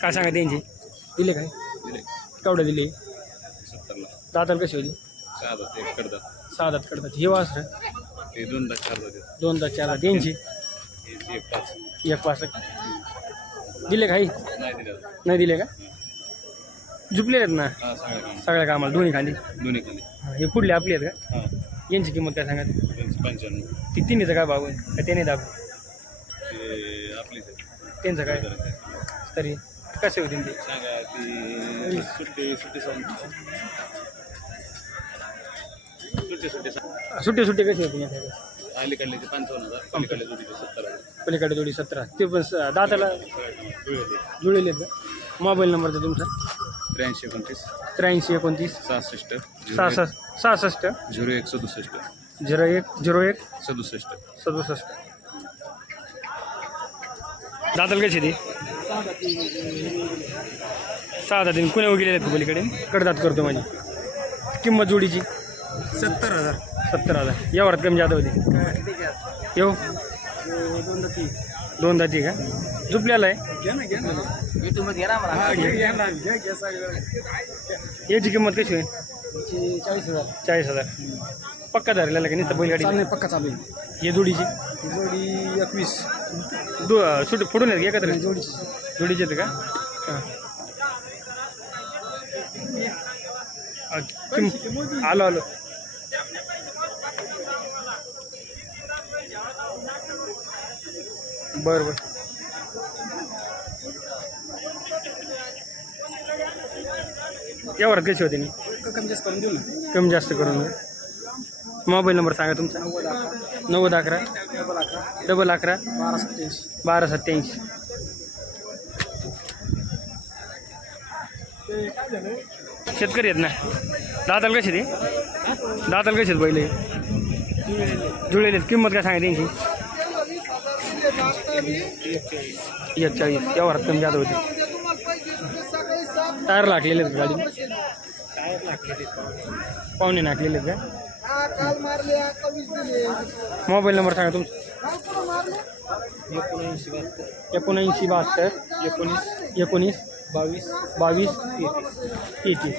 काय सांगा त्यांची? दिले काय? दिले. केवढं दिले? सत्तरला. दाताला कशी होती? सहा दात एक कडदात सहा दात करतात हे वासर? ते दोन दात चार दात दोन दात चार दात हे एक पाच. एक पाच. दिले काही नाही दिलं नाही दिले का? झुपले आहेत ना? हा सगळ्या काम सगळ्या कामाला. दोन्ही खाली दोन्ही खाली हे पुढले आपले आहेत का? हां. यांची किंमत काय सांगा पंच्याण्णव. ती तिन्हीचं काय भाव आहे? का त्याने दाब ते आपलीच आहे. त्यांचं काय? तरी. कसे होतील ते? सांगा ती सुट्टी सुट्टी सांग. सुट्टी सुट्टी सांग. सुट्टे सुट्टे होतील याच्याकडे? अलीकडले ते पंचावन्न हजार पलीकडले जोडीचे सत्तर हजार. पलीकडे जोडी सतरा. ते पण स- दाताला जुळे ते जुळलेले आहेत का? मोबाईल नंबर तर तुमचा? त्र्याऐंशी एकोणतीस. त्र्याऐंशी एकोणतीस. सहासष्ट. सहासष्ट सहासष्ट. झिरो एक सदुसष्ट. झिरो एक झिरो एक सदुसष्ट. सदुसष्ट. दादल कशी ती सहा दाती कुण्या गेलेले आहेत पलीकडे? कडदात करतो माझी. किंमत जोडीची? सत्तर हजार. सत्तर हजार. यावरात कमी जादा होती. येऊ. दोन दाती का? झुपल्याला आहे? याची किंमत कशी होईल? चाळीस हजार. चाळीस हजार. पक्का धरलेला का नाही बैलगाडी? पक्का चालू आहे हे जोडीची? जोडी एकवीस. दो सुट फोडून आहेत का एकत्र? जोडीची जोडीचे आहेत का? हां. अ, किम- आलो आलो. बरं बरं. यावर कशी होते? मी कमी जास्त करून देऊ ना. कमी जास्त करून मोबाईल नंबर सांगा तुमचा. नव्वद अकरा. नव्वद अकरा. डबल अकरा. डबल अकरा. बारा सत्याऐंशी. बारा सत्याऐंशी. शेतकरी आहेत ना? दाताल कशी ते दाताल कशी आहेत पहिले? जुळलेले आहेत. किंमत काय सांगा त्यांची? एक चाळीस यावर कमी जात होती. टायर लागलेले आहेत गाडी पाहुणे नाकलेले आहेत का? मोबाईल नंबर सांगा तुमचा. एकोणऐंशी बहात्तर एकोणीस एकोणीस बावीस बावीस तेहतीस. तेहतीस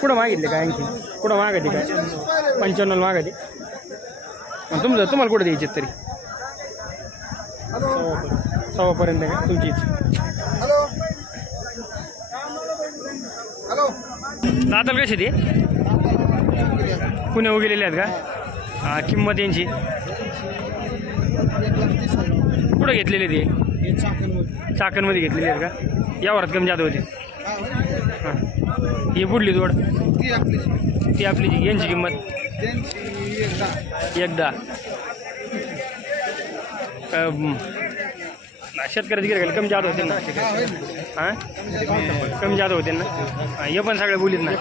कुठं मागितले काय आणखी? कुठं मागते काय? पंच्याण्णव मागते तुमचं तुम्हाला कुठं द्यायचे तरी? सव्वापर्यंत का तुमची हॅलो. दाताल कशी ते पुणे उगेलेले आहेत का? हा, किंमत यांची. कुठं घेतलेले ते? हे चाकणमध्ये घेतलेले आहेत का? या वरात कमी जादा होते. हां. ही. पुढली जोड. ती आपली. ती आपली जी यांची किंमत. एकदा. एकदा अं, शेतकऱ्याची गिरायला कमी जादा होते ना. हा? हां कमी जादा होते ना. हे पण सगळ्या बोलीत ना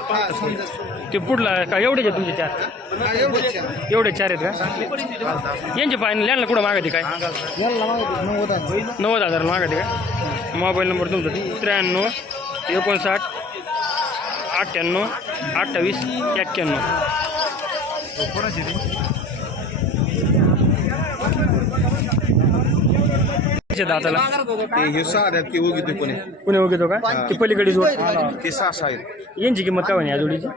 ते पुढला का एवढेच आहे तुमचे चार? एवढे चार आहेत का? यांचे फायनल यांना कुठं मागते काय? नव्वद हजार. नव्वद हजार मागते का मोबाईल नंबर तुमचा त्र्याण्णव एकोणसाठ अठ्ठ्याण्णव अठ्ठावीस एक्क्याण्णव. दाताला? ते हे सहा द्यात ते उगी ते कोणी पुणे वगैरे का? ते पलीकडे जोड ते सहा सहा आहेत. यांची किंमत काय म्हणे या जोडीची?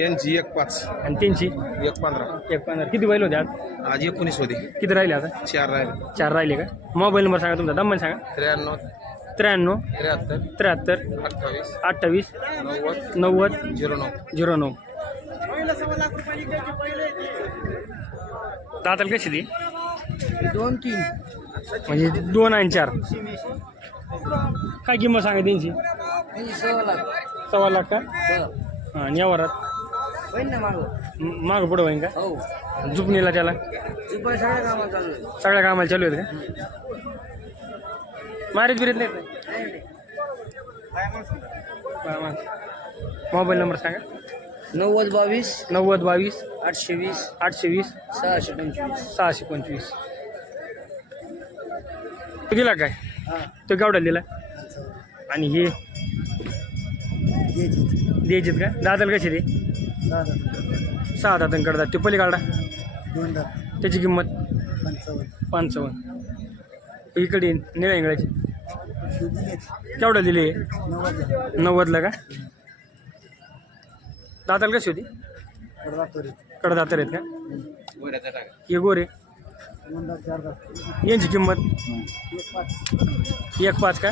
यांची एक पाच. आणि त्यांची? एक पंधरा. एक पंधरा. किती बैल होते आज? आज एकोणीस होते. किती राहिले आता? चार राहिले. चार राहिले का? मोबाईल नंबर सांगा तुमचा दम्मन सांगा. त्र्याण्णव. त्र्याण्णव. त्र्याहत्तर. त्र्याहत्तर. अठ्ठावीस. अठ्ठावीस. नव्वद. नव्वद. झिरो नऊ. झिरो नऊ. दाताल कशी ती? दोन तीन. म्हणजे दोन आणि चार. काय किंमत सांगा त्यांची? सव्वा लाख. का? हां. आणि या वरात मागं. पुढं होईन का? हो. झुपणीला त्याला? सगळ्या कामाला चालू आहे. सगळ्या कामाला चालू आहेत का? मारीत बिरीत नाही. मोबाईल नंबर सांगा. नव्वद बावीस. नव्वद बावीस. आठशे वीस आठशे वीस सहाशे पंचवीस. सहाशे पंचवीस. तो दिला काय? हा. तो केवढा दिला? आणि हे? द्यायचेत का? दादाला कसे ते सहा दातन करतात ते पली काढा. दोन त्याची किंमत? पंचावन्न. पंचावन्न. इकडे निळ्या इंगळ्याची. केवढं दिली? नव्वदला का? दाताला कशी होती? कडदातर आहेत का? हे गोरे. यांची किंमत? एक पाच का?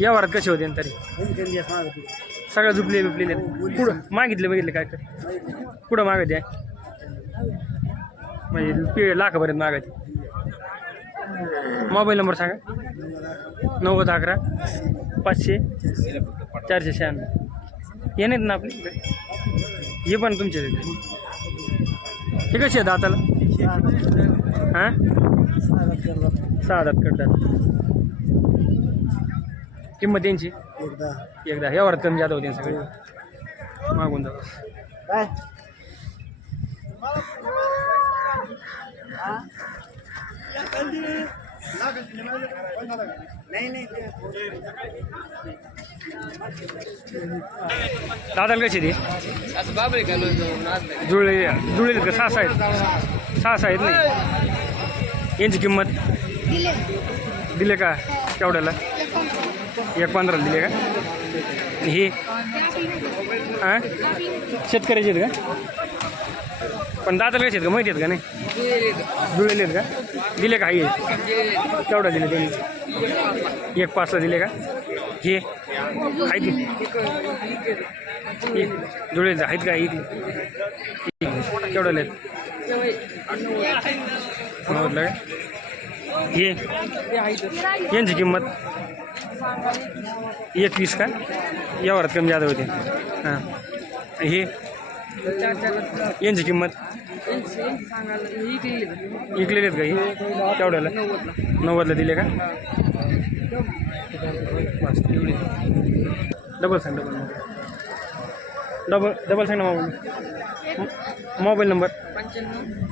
या वरात कसे होते तरी? सगळं झुपले बिपलेले पुढं मागितले बघितले काय काय कुठं मागत आहे? म्हणजे पे लाखापर्यंत मागत मोबाईल नंबर सांगा. नव्वद अकरा पाचशे चारशे शहाण्णव. ये नाहीत ना आपले हे पण तुमचे हे कसे आहेत दाताला? हां? सहा दात. करतात किंमत त्यांची एकदा. या वरात कमी जादा होते सगळे. मागून जाऊ. काय? नाही नाही. दादाला कशी ती? असं बाबरे का जुळले जुळलेले का सहा सहा आहेत सहा सहा आहेत नाही. यांची किंमत? दिले. का केवढ्याला एक पंधराला दिले का? हे? हां शेतकऱ्याचे आहेत का? पण दादाला कसे आहेत का? माहिती आहेत का नाही? जुळलेले आहेत का? दिले का? हे केवढा दिले त्यांनी. एक पाचला दिले का? हे? आहेत की? आहेत का? एक. केवढं आहेत नव्वदला हे. यांची किंमत? एकवीस का? यावरात कमी जादा होते. हां. हे. यांची किंमत? इकलेले आहेत का? हे? केवढ्याला नव्वदला. दिले का? बस एवढी डबल सांग डबल डबल डबल सांग ना मोबाईल. Mobile number?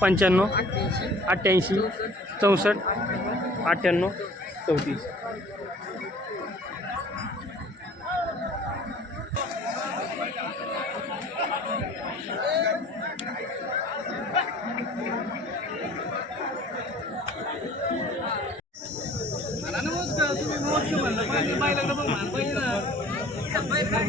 पंच्याण्णव. अठ्ठ्याऐंशी. चौसष्ट अठ्ठ्याण्णव चौतीस.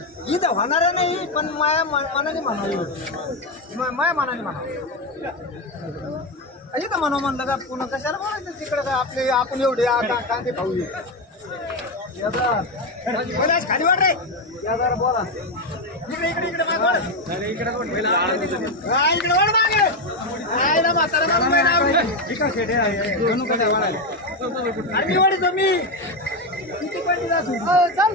नाही इथं होणार आहे नाही पण माया मनाने म्हणावी म- माया मनाने म्हणावं इथं म्हणा म्हणलं का पुन्हा कशाला म्हणायचं तिकडं काय आपले आपण एवढे का- कांदे. बोला, खाली वाट रे बोला इकडे इकडे इकडे माग इकडे मागे. इकडे म्हातारा माणूस बाहेर आला. अरे मी वळीतो मी किती पाठी जातो? हो, चल.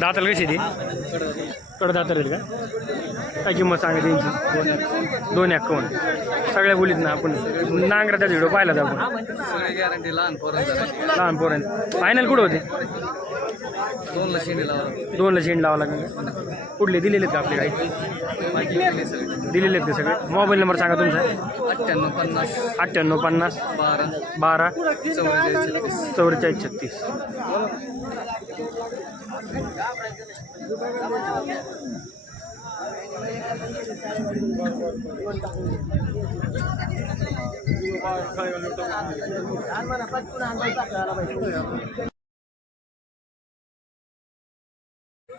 दाताला कशी ती? कडदातर आहेत का? काय किंमत सांगा त्यांची? दोन अकाउंट सगळ्या बोलीत ना आपण. नांगराचा व्हिडिओ पाहिला तर आपण. गॅरंटी लहान पोरांचा. लहान फायनल कुठं होते? दोन लशीने लावा. दोनला चेंड लावा लागेल. कुठले दिलेले आहेत का आपले काही? दिलेले आहेत सगळे. मोबाईल नंबर सांगा तुमचा. अठ्ठ्याण्णव पन्नास. अठ्ठ्याण्णव पन्नास. बारा. बारा. चौवेचाळीस. चौवेचाळीस छत्तीस.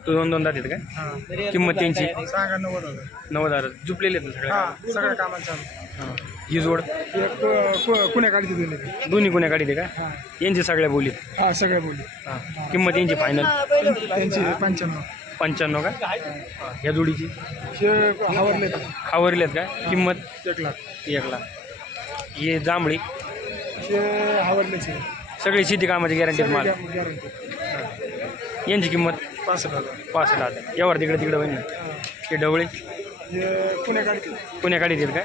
तो दोन दोन दात आहेत का किंमत त्यांची? सांगा नव्वद हजार. नव्वद हजार. झुपलेले आहेत ना हा सगळ्या हां. ही जोड? एक कुण्या काढते दिले दोन्ही कोण्या आहे का? यांची सगळ्या बोली. हा सगळ्या बोली. हां. किंमत यांची फायनल त्यांची पंच्याण्णव. पंच्याण्णव का? या जोडीची? हे आवडले आवरलेत का? किंमत? एक लाख. एक लाख. हे जांभळी? हे आवडलेचे सगळी शेती कामाची गॅरंटी माल. गॅरंटी यांची किंमत? पासष्ट हजार पासष्ट हजार यावर तिकडे तिकडे ढवळे. हे पुण्या काढते पुण्या गाडीत येईल का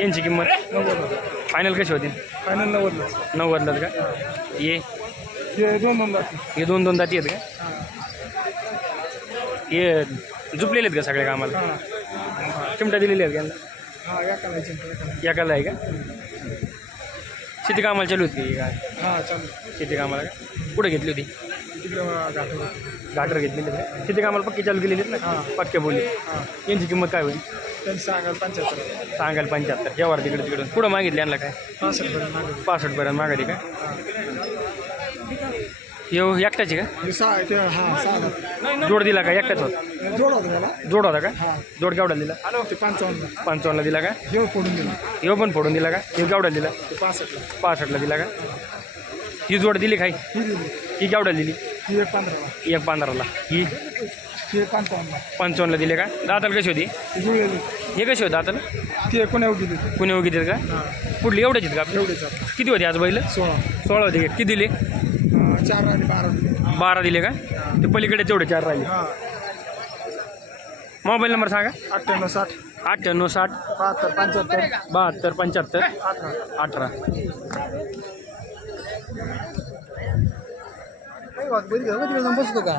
यांची किंमत? नव्वद हजार फायनल कशी होतील फायनल नव्वदलाच. नव्वदलाच का? ये. हे दोन दोन लाख हे दोन दोन दाती आहेत का? हे. झुपलेले आहेत का सगळ्या कामाला? चिमटा दिलेली आहेत का? हां या करायचे एकाला आहे. का? शेती कामाला चालू होती काय हां चालू. शेती कामाला का? कुठे घेतली होती? तिकडे गाटर घेतलेली आहे. का शेती कामाला पक्की चालू केलेली आहेत ना? पक्के बोली हां. यांची किंमत काय होईल त्यांनी सांगाल पंच्याहत्तर सांगाल पंच्याहत्तर. यावर तिकडे तिकडून. पुढं मागितली यांना काय? पासष्ट पर्यंत मागे पासष्ट पर्यंत मागायची का? येऊ एकट्याची का? हे सहा ते हां सहा हजार. जोड दिला का? एकट्याच होत. जोड होतं त्याला. जोड होता का? जोड केवढा दिला? ते पंचावन्न. पंचावन्नला दिला का? हे फोडून दिलं. पण फोडून दिला का? हे केवढा दिला? ते पासष्टला. पासष्टला दिला का? ही जोड दिली खाई ही? दिली. ही केवढा दिली? एक पंधराला. एक पंधराला. ही पंचावन्नला. दिले का? दाताला कशी होती? ही जुळलेली. हे कशी होती दाताला? ती एवढी दिली. कुणी उगी देत का? पुढली एवढ्याच आहेत का आपली? एवढीच आता. किती होती आज बैल? सोळा. सोळा होते का? किती दिले? अं, चार आणि बारा दिली बारा दिले का? ते पलीकडे तेवढे चार राहिले. हां. मोबाईल नंबर सांगा. अठ्ठ्याण्णव साठ. अठ्ठ्याण्णव साठ. बहात्तर पंच्याहत्तर. बहात्तर पंच्याहत्तर. अठरा. अठरा. बसतो का